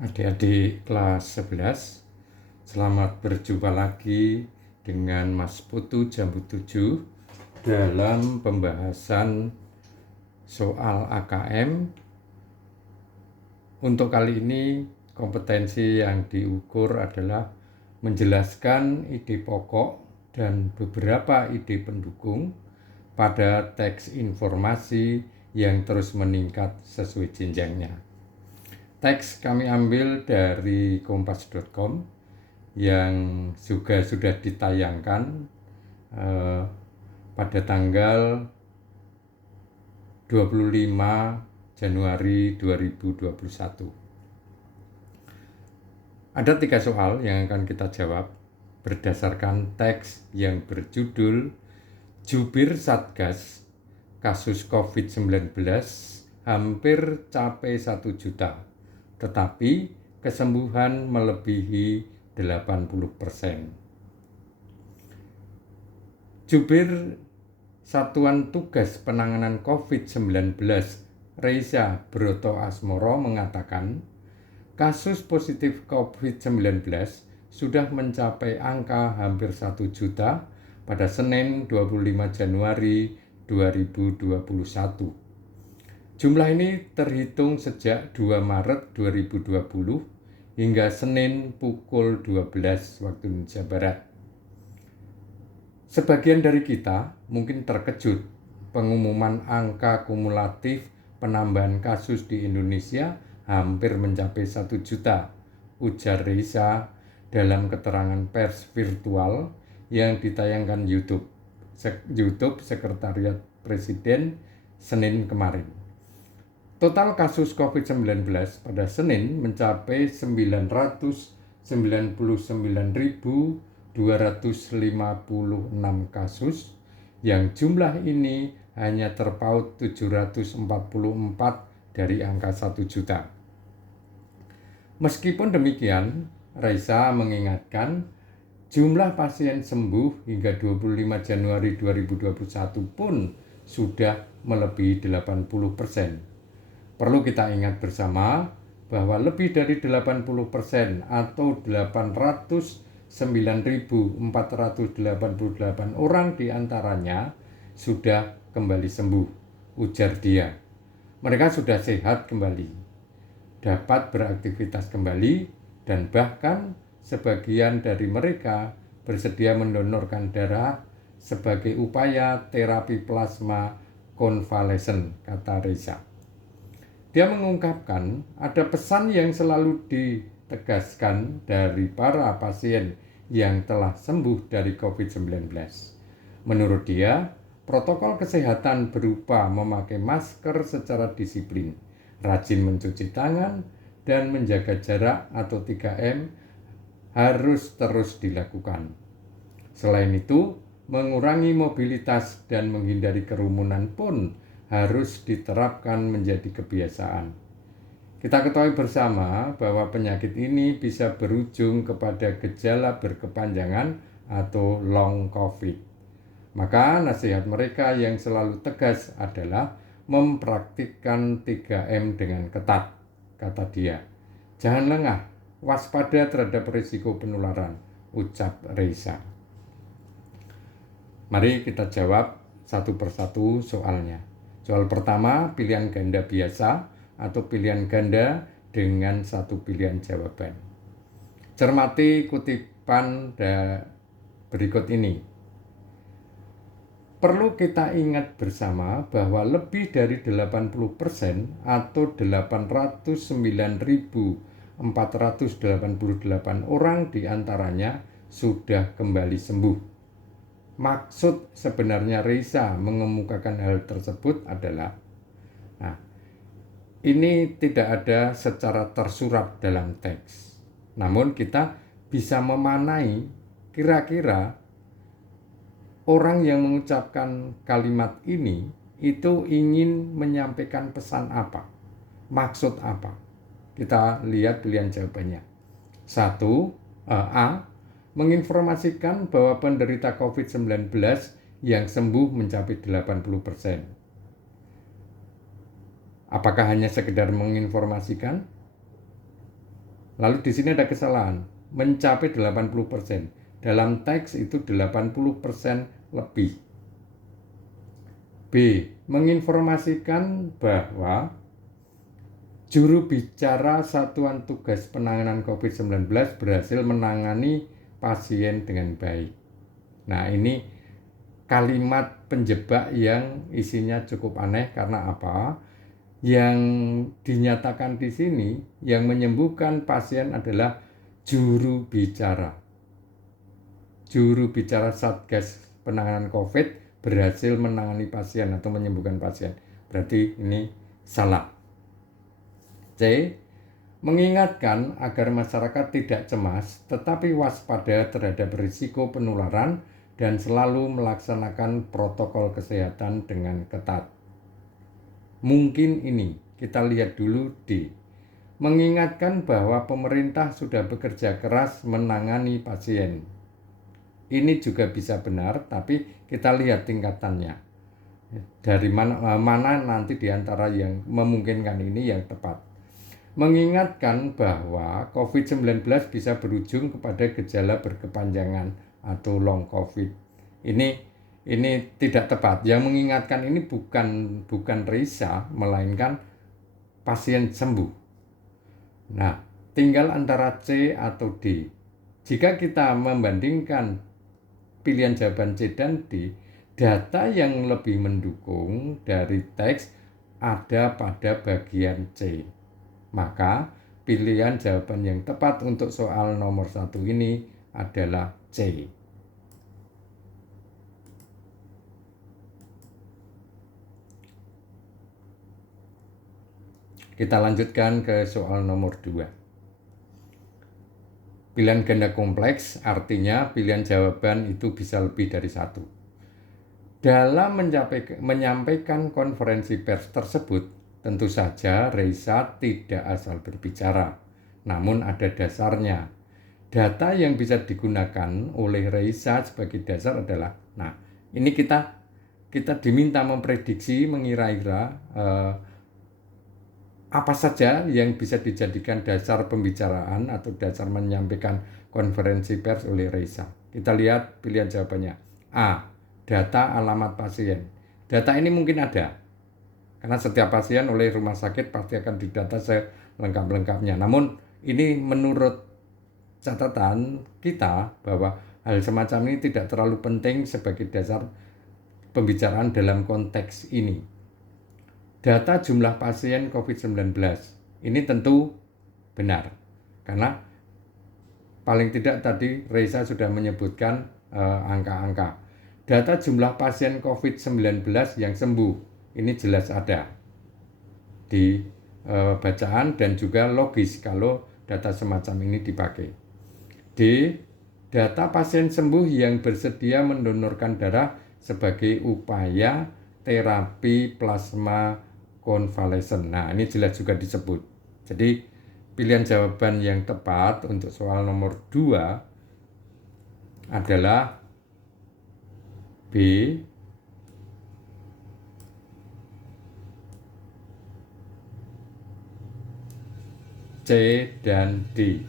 Adik-adik kelas 11, selamat berjumpa lagi dengan Mas Putu Jambu 7 dalam pembahasan soal AKM. Untuk kali ini kompetensi yang diukur adalah menjelaskan ide pokok dan beberapa ide pendukung pada teks informasi yang terus meningkat sesuai jenjangnya. Teks kami ambil dari kompas.com yang juga sudah ditayangkan pada tanggal 25 Januari 2021. Ada 3 soal yang akan kita jawab berdasarkan teks yang berjudul Jubir Satgas kasus COVID-19 hampir capai 1 juta. Tetapi kesembuhan melebihi 80%. Jubir Satuan Tugas Penanganan COVID-19 Reza Broto Asmoro mengatakan kasus positif COVID-19 sudah mencapai angka hampir 1 juta pada Senin 25 Januari 2021. Jumlah ini terhitung sejak 2 Maret 2020 hingga Senin pukul 12 waktu Indonesia Barat. Sebagian dari kita mungkin terkejut pengumuman angka kumulatif penambahan kasus di Indonesia hampir mencapai 1 juta, ujar Reza dalam keterangan pers virtual yang ditayangkan YouTube Sekretariat Presiden Senin kemarin. Total kasus COVID-19 pada Senin mencapai 999.256 kasus, yang jumlah ini hanya terpaut 744 dari angka 1 juta. Meskipun demikian, Reza mengingatkan jumlah pasien sembuh hingga 25 Januari 2021 pun sudah melebihi 80%. Perlu kita ingat bersama bahwa lebih dari 80% atau 809.488 orang diantaranya sudah kembali sembuh, ujar dia. Mereka sudah sehat kembali, dapat beraktivitas kembali, dan bahkan sebagian dari mereka bersedia mendonorkan darah sebagai upaya terapi plasma konvalesen, kata Reza. Dia mengungkapkan ada pesan yang selalu ditegaskan dari para pasien yang telah sembuh dari COVID-19. Menurut dia, protokol kesehatan berupa memakai masker secara disiplin, rajin mencuci tangan, dan menjaga jarak atau 3M harus terus dilakukan. Selain itu, mengurangi mobilitas dan menghindari kerumunan pun harus diterapkan menjadi kebiasaan. Kita ketahui bersama bahwa penyakit ini bisa berujung kepada gejala berkepanjangan atau long COVID. Maka nasihat mereka yang selalu tegas adalah mempraktikkan 3M dengan ketat, kata dia. Jangan lengah, waspada terhadap risiko penularan, ucap Reza. Mari kita jawab satu persatu soalnya. Soal pertama, pilihan ganda biasa atau pilihan ganda dengan satu pilihan jawaban. Cermati kutipan berikut ini. Perlu kita ingat bersama bahwa lebih dari 80% atau 809.488 orang diantaranya sudah kembali sembuh. Maksud sebenarnya Reza mengemukakan hal tersebut adalah, ini tidak ada secara tersurat dalam teks. Namun kita bisa memanai kira-kira orang yang mengucapkan kalimat ini itu ingin menyampaikan pesan apa, maksud apa. Kita lihat pilihan jawabannya. 1. A. Menginformasikan bahwa penderita COVID-19 yang sembuh mencapai 80%. Apakah hanya sekedar menginformasikan? Lalu di sini ada kesalahan, mencapai 80%. Dalam teks itu 80% lebih. B. Menginformasikan bahwa juru bicara Satuan Tugas Penanganan COVID-19 berhasil menangani pasien dengan baik. Nah, ini kalimat penjebak yang isinya cukup aneh karena apa? Yang dinyatakan di sini yang menyembuhkan pasien adalah juru bicara. Juru bicara Satgas Penanganan COVID berhasil menangani pasien atau menyembuhkan pasien. Berarti ini salah. C. Mengingatkan agar masyarakat tidak cemas tetapi waspada terhadap risiko penularan dan selalu melaksanakan protokol kesehatan dengan ketat. Mungkin ini, kita lihat dulu D. Mengingatkan bahwa pemerintah sudah bekerja keras menangani pasien. Ini juga bisa benar, tapi kita lihat tingkatannya. Dari mana nanti diantara yang memungkinkan ini yang tepat. Mengingatkan bahwa COVID-19 bisa berujung kepada gejala berkepanjangan atau long COVID. Ini tidak tepat. Yang mengingatkan ini bukan Reisa, melainkan pasien sembuh. Nah, tinggal antara C atau D. Jika kita membandingkan pilihan jawaban C dan D, data yang lebih mendukung dari teks ada pada bagian C. Maka pilihan jawaban yang tepat untuk soal nomor 1 ini adalah C. Kita lanjutkan ke soal nomor 2. Pilihan ganda kompleks artinya pilihan jawaban itu bisa lebih dari satu. Dalam menyampaikan konferensi pers tersebut, tentu saja Reisa tidak asal berbicara, namun ada dasarnya. Data yang bisa digunakan oleh Reisa sebagai dasar adalah, nah ini kita diminta memprediksi, mengira-ira apa saja yang bisa dijadikan dasar pembicaraan atau dasar menyampaikan konferensi pers oleh Reisa. Kita lihat pilihan jawabannya. A. Data alamat pasien. Data ini mungkin ada, karena setiap pasien oleh rumah sakit pasti akan didata selengkap-lengkapnya. Namun ini menurut catatan kita bahwa hal semacam ini tidak terlalu penting sebagai dasar pembicaraan dalam konteks ini. Data jumlah pasien COVID-19 ini tentu benar, karena paling tidak tadi Reisa sudah menyebutkan angka-angka. Data jumlah pasien COVID-19 yang sembuh ini jelas ada di bacaan dan juga logis kalau data semacam ini dipakai. D. Data pasien sembuh yang bersedia mendonorkan darah sebagai upaya terapi plasma konvalesen. Nah, ini jelas juga disebut. Jadi, pilihan jawaban yang tepat untuk soal nomor 2 adalah B. C dan D.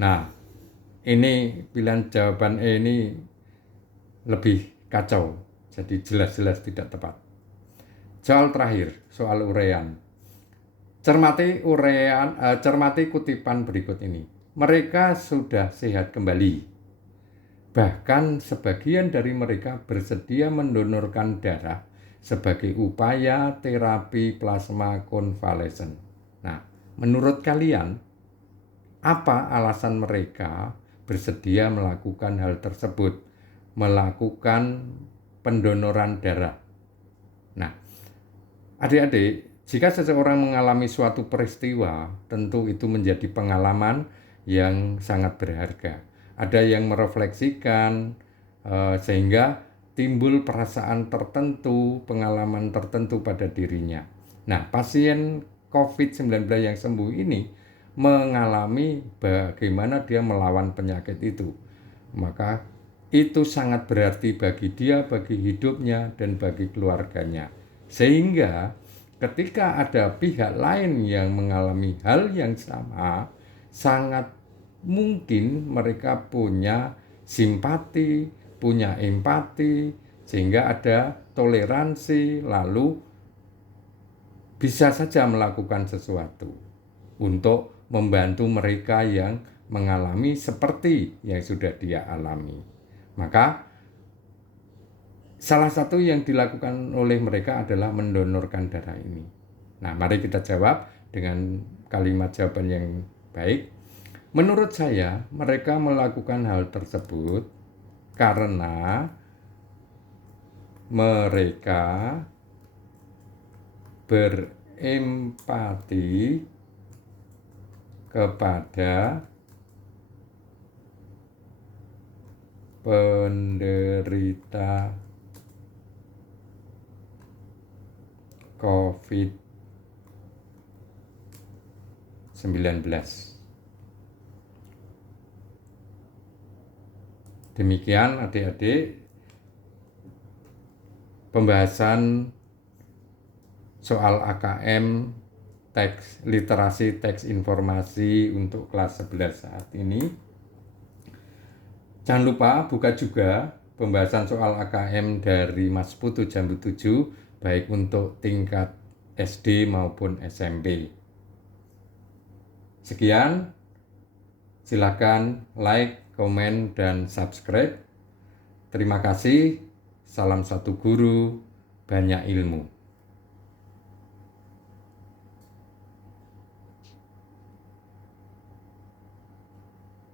Nah, ini pilihan jawaban E ini lebih kacau, jadi jelas-jelas tidak tepat. Soal terakhir, soal uraian. Cermati kutipan berikut ini. Mereka sudah sehat kembali. Bahkan sebagian dari mereka bersedia mendonorkan darah sebagai upaya terapi plasma konvalesen. Nah, menurut kalian, apa alasan mereka bersedia melakukan hal tersebut, melakukan pendonoran darah? Nah, adik-adik, jika seseorang mengalami suatu peristiwa, tentu itu menjadi pengalaman yang sangat berharga. Ada yang merefleksikan sehingga timbul perasaan tertentu, pengalaman tertentu pada dirinya. Nah, pasien COVID-19 yang sembuh ini mengalami bagaimana dia melawan penyakit itu. Maka itu sangat berarti bagi dia, bagi hidupnya, dan bagi keluarganya. Sehingga ketika ada pihak lain yang mengalami hal yang sama, sangat mungkin mereka punya simpati, punya empati, sehingga ada toleransi, lalu bisa saja melakukan sesuatu untuk membantu mereka yang mengalami seperti yang sudah dia alami. Maka salah satu yang dilakukan oleh mereka adalah mendonorkan darah ini. Nah, mari kita jawab dengan kalimat jawaban yang baik. Menurut saya, mereka melakukan hal tersebut karena mereka berempati kepada penderita COVID-19. Demikian adik-adik pembahasan soal AKM teks literasi teks informasi untuk kelas 11 saat ini. Jangan lupa buka juga pembahasan soal AKM dari Mas Putu Jambu 7 baik untuk tingkat SD maupun SMP. Sekian, silakan like, komen, dan subscribe. Terima kasih. Salam satu guru, banyak ilmu.